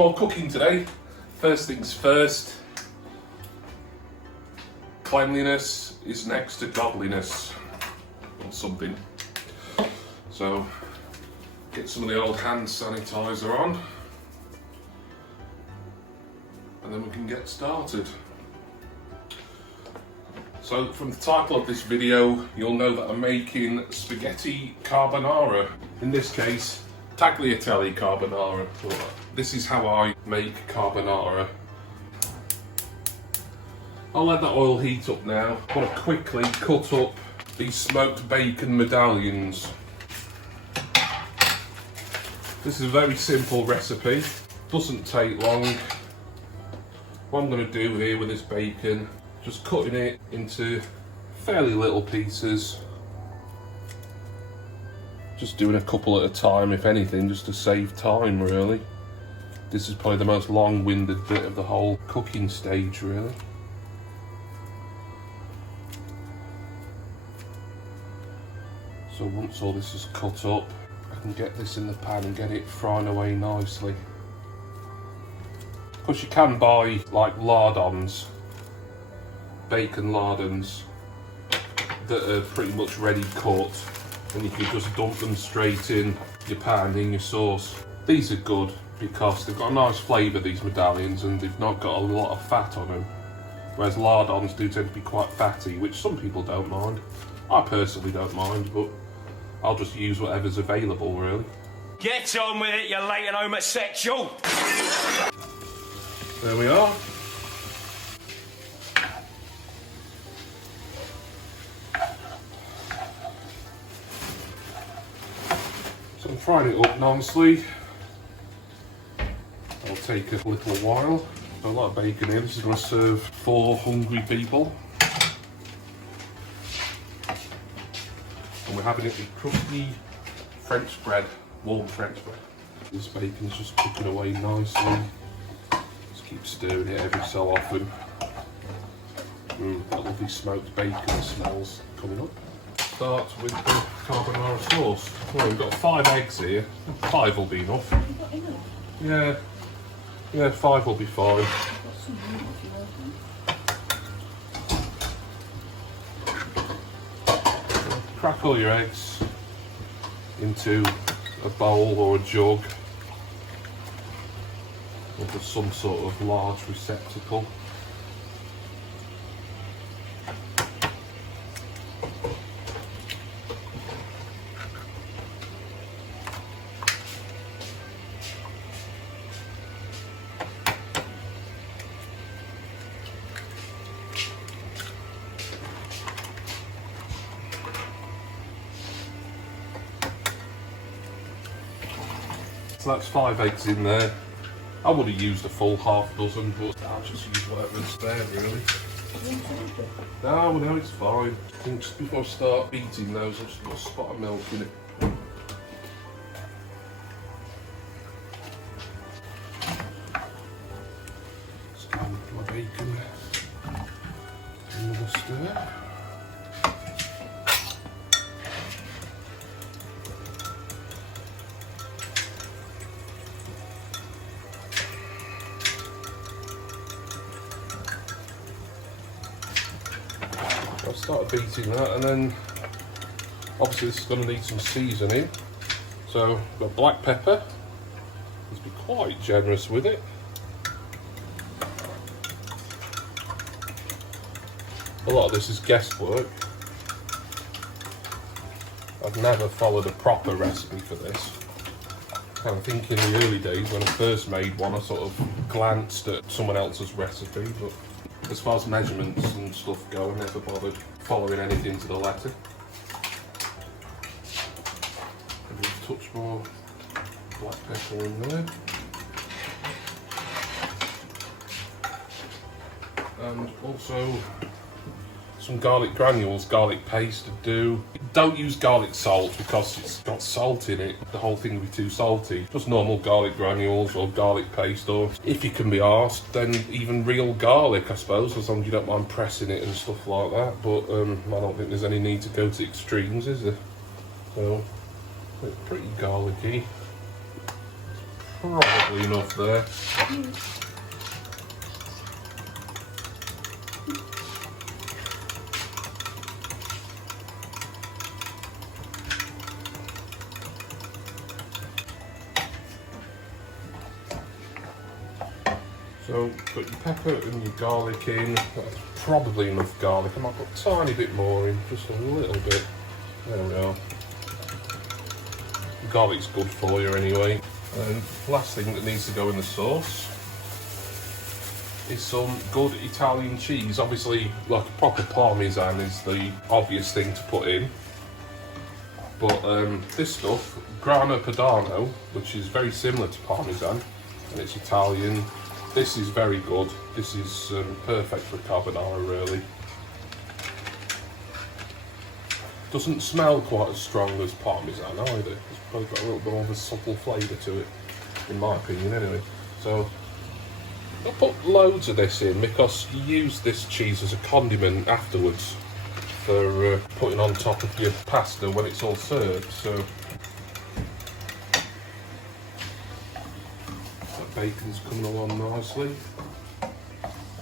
more cooking today. First things first, cleanliness is next to godliness, or something. So, get some of the old hand sanitizer on, and then we can get started. So, from the title of this video, you'll know that I'm making spaghetti carbonara. In this case, Tagliatelle carbonara. This is how I make carbonara. I'll let that oil heat up now. I want to quickly cut up these smoked bacon medallions. This is a very simple recipe, doesn't take long. What I'm going to do here with this bacon, just cutting it into fairly little pieces. Just doing a couple at a time, if anything, just to save time really. This is probably the most long-winded bit of the whole cooking stage really. So once all this is cut up, I can get this in the pan and get it frying away nicely. Of course you can buy like lardons, bacon lardons, that are pretty much ready cut, and you can just dump them straight in your pan in your sauce. These are good because they've got a nice flavour, these medallions, and they've not got a lot of fat on them. Whereas lardons do tend to be quite fatty, which some people don't mind. I personally don't mind, but I'll just use whatever's available really. Get on with it, you latent homosexual! There we are. So I'm frying it up nicely. It'll take a little while. A lot of bacon here. This is going to serve 4 hungry people. And we're having it with crusty French bread, warm French bread. This bacon's just cooking away nicely. Just keep stirring it every so often. That lovely smoked bacon smells coming up. Start with the carbonara sauce. Well, we've got 5 eggs here. 5 will be enough. Yeah, 5 will be fine. Crack all your eggs into a bowl or a jug, or just some sort of large receptacle. So that's 5 eggs in there. I would have used a full half dozen, but I'll just use whatever's there really. No, it's fine. I think just before I start beating those, I've just got a spot of milk in it. Just give my bacon another stir. I've started beating that, and then obviously this is going to need some seasoning. So I've got black pepper. Let's be quite generous with it. A lot of this is guesswork. I've never followed a proper recipe for this. I think in the early days when I first made one, I sort of glanced at someone else's recipe, but as far as measurements and stuff go, I never bothered following anything to the letter. Maybe a touch more black pepper in there. And also some garlic granules, garlic paste to do. Don't use garlic salt because it's got salt in it. The whole thing will be too salty. Just normal garlic granules or garlic paste, or if you can be arsed, then even real garlic, I suppose, as long as you don't mind pressing it and stuff like that. But I don't think there's any need to go to extremes, is there? So, it's pretty garlicky. probably enough there. So put your pepper and your garlic in. That's probably enough garlic. I might put a tiny bit more in, just a little bit. There we are. Garlic's good for you anyway. And last thing that needs to go in the sauce is some good Italian cheese. Obviously, like a proper Parmesan is the obvious thing to put in. But this stuff, Grana Padano, which is very similar to Parmesan, and it's Italian. This is very good. This is perfect for carbonara, really. Doesn't smell quite as strong as Parmesan either. It's probably got a little bit more of a subtle flavour to it, in my opinion anyway. So, I'll put loads of this in because you use this cheese as a condiment afterwards for putting on top of your pasta when it's all served. So, bacon's coming along nicely.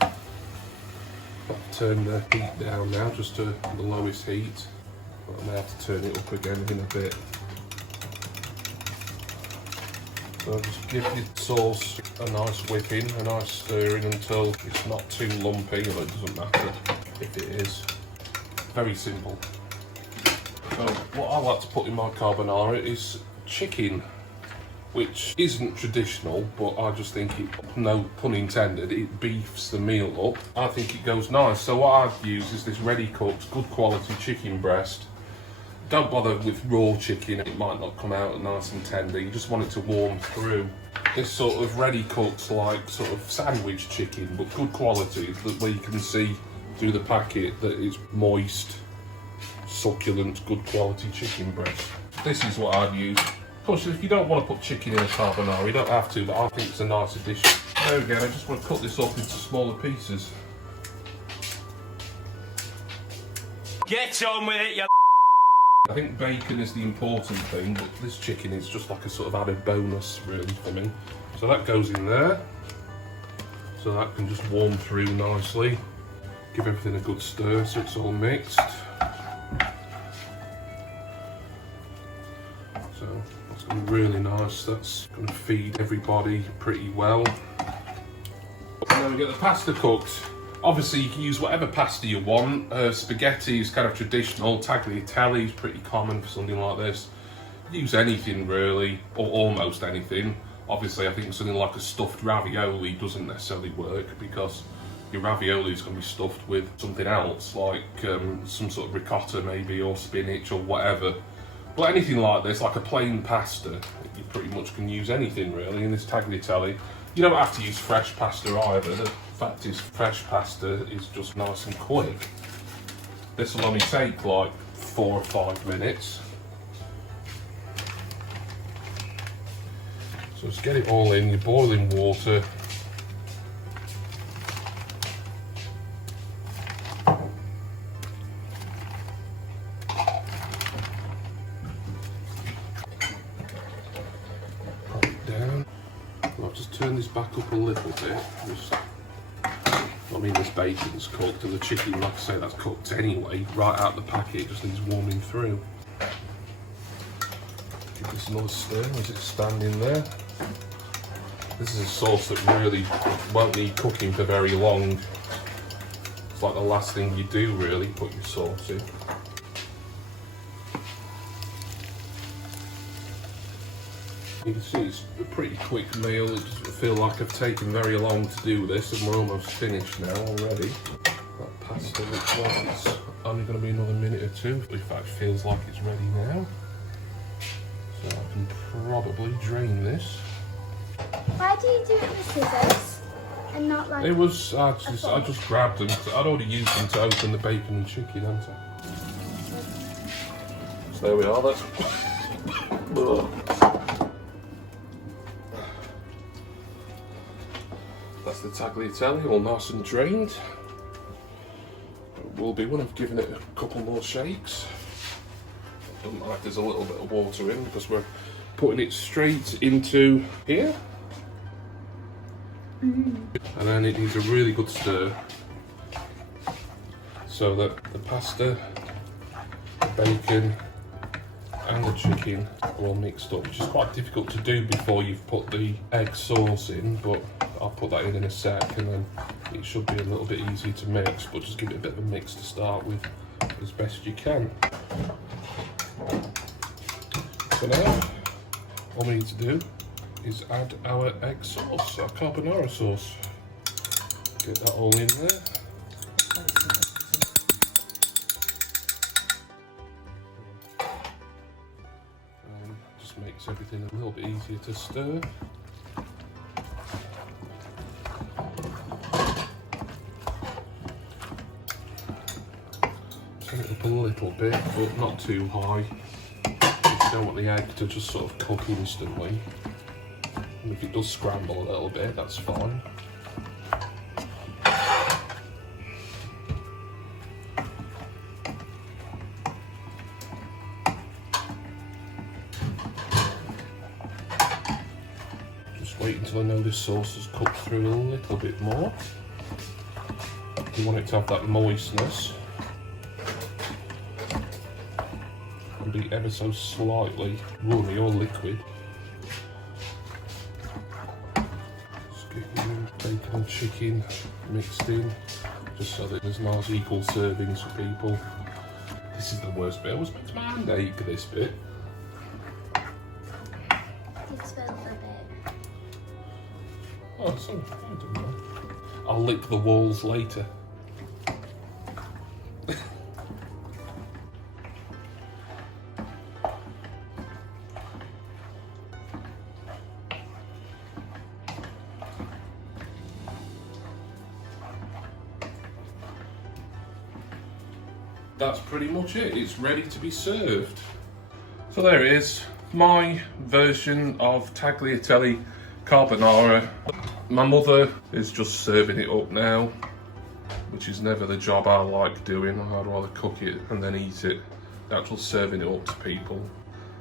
I've turned the heat down now, just to the lowest heat. But I may have to turn it up again in a bit. So just give your sauce a nice whipping, a nice stirring until it's not too lumpy, or it doesn't matter if it is. Very simple. So what I like to put in my carbonara is chicken, which isn't traditional, but I just think it, no pun intended, it beefs the meal up. I think it goes nice. So what I've used is this ready cooked, good quality chicken breast. Don't bother with raw chicken, it might not come out nice and tender. You just want it to warm through. This sort of ready cooked, like sort of sandwich chicken, but good quality, where you can see through the packet that it's moist, succulent, good quality chicken breast. This is what I'd use. Of course, if you don't want to put chicken in a carbonara, you don't have to, but I think it's a nice addition. There we go, I just want to cut this up into smaller pieces. Get on with it, you I think bacon is the important thing, but this chicken is just like a sort of added bonus, really, for me. So that goes in there. So that can just warm through nicely. Give everything a good stir so it's all mixed. So that's going to be really nice. That's going to feed everybody pretty well. And then we get the pasta cooked. Obviously, you can use whatever pasta you want. Spaghetti is kind of traditional. Tagliatelle is pretty common for something like this. Use anything really, or almost anything. Obviously, I think something like a stuffed ravioli doesn't necessarily work because your ravioli is going to be stuffed with something else, like some sort of ricotta maybe, or spinach or whatever. But anything like this, like a plain pasta, you pretty much can use anything really in this tagliatelle. You don't have to use fresh pasta either. The fact is, fresh pasta is just nice and quick. This will only take like 4 or 5 minutes. So just get it all in your boiling water. Pop it down. I'll just turn this back up a little bit. I mean, this bacon's cooked, and the chicken, like I say, that's cooked anyway. Right out the packet, it just needs warming through. Give this another stir as it's standing there. This is a sauce that really won't need cooking for very long. It's like the last thing you do, really, put your sauce in. You can see it's a pretty quick meal. It doesn't feel like I've taken very long to do this, and we're almost finished now already. That pasta looks like it's only going to be another minute or two. In fact, it feels like it's ready now. So I can probably drain this. Why do you do it with scissors and not like? It was I just grabbed them because I'd already used them to open the bacon and chicken, hadn't I? So there we are. That's. That's the tagliatelle, all nice and drained. It will be when I've given it a couple more shakes. Doesn't like there's a little bit of water in because we're putting it straight into here. And then it needs a really good stir so that the pasta, the bacon and the chicken are all mixed up, which is quite difficult to do before you've put the egg sauce in, but I'll put that in a sec, and then it should be a little bit easier to mix, but just give it a bit of a mix to start with as best you can. So now all we need to do is add our egg sauce, our carbonara sauce. Get that all in there. Just makes everything a little bit easier to stir. Turn it up a little bit, but not too high. You don't want the egg to just sort of cook instantly. And if it does scramble a little bit, that's fine. Just wait until I know this sauce has cooked through a little bit more. You want it to have that moistness and be ever so slightly runny or liquid. Bacon and chicken mixed in, just so that there's nice equal servings for people. This is the worst bit. It always makes my hand ache, this bit. It's filled a bit. Oh, so I don't know. I'll lick the walls later. That's pretty much it. It's ready to be served. So there it is, my version of Tagliatelle Carbonara. My mother is just serving it up now, which is never the job I like doing. I'd rather cook it and then eat it. The actual serving it up to people,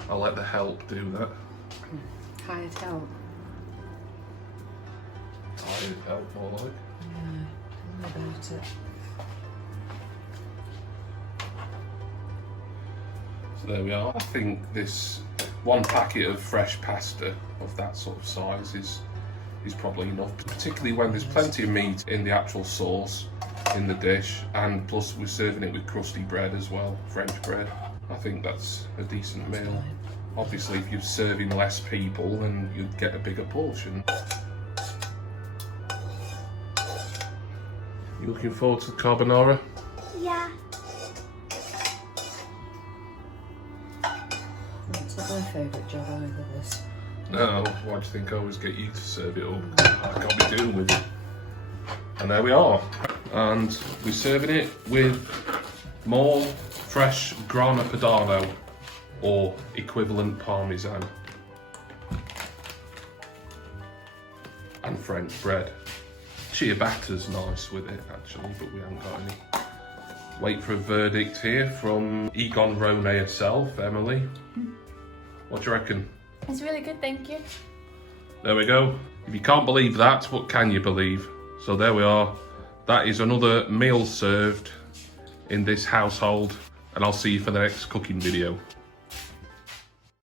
I'll let the help do that. Hired help. Hired help, more like. Yeah, tell me about it. So there we are. I think this one packet of fresh pasta of that sort of size is probably enough, particularly when there's plenty of meat in the actual sauce in the dish, and plus we're serving it with crusty bread as well, French bread. I think that's a decent meal. Obviously if you're serving less people, then you'd get a bigger portion. You looking forward to the carbonara? Yeah. It's not my favourite job either, this. No, why do you think I always get you to serve it up? I can't be doing with it. And there we are. And we're serving it with more fresh grana padano, or equivalent parmesan. And French bread. Ciabatta's nice with it actually, but we haven't got any. Wait for a verdict here from Egon Rone herself, Emily. What do you reckon? It's really good, thank you. There we go. If you can't believe that, what can you believe? So there we are. That is another meal served in this household, and I'll see you for the next cooking video.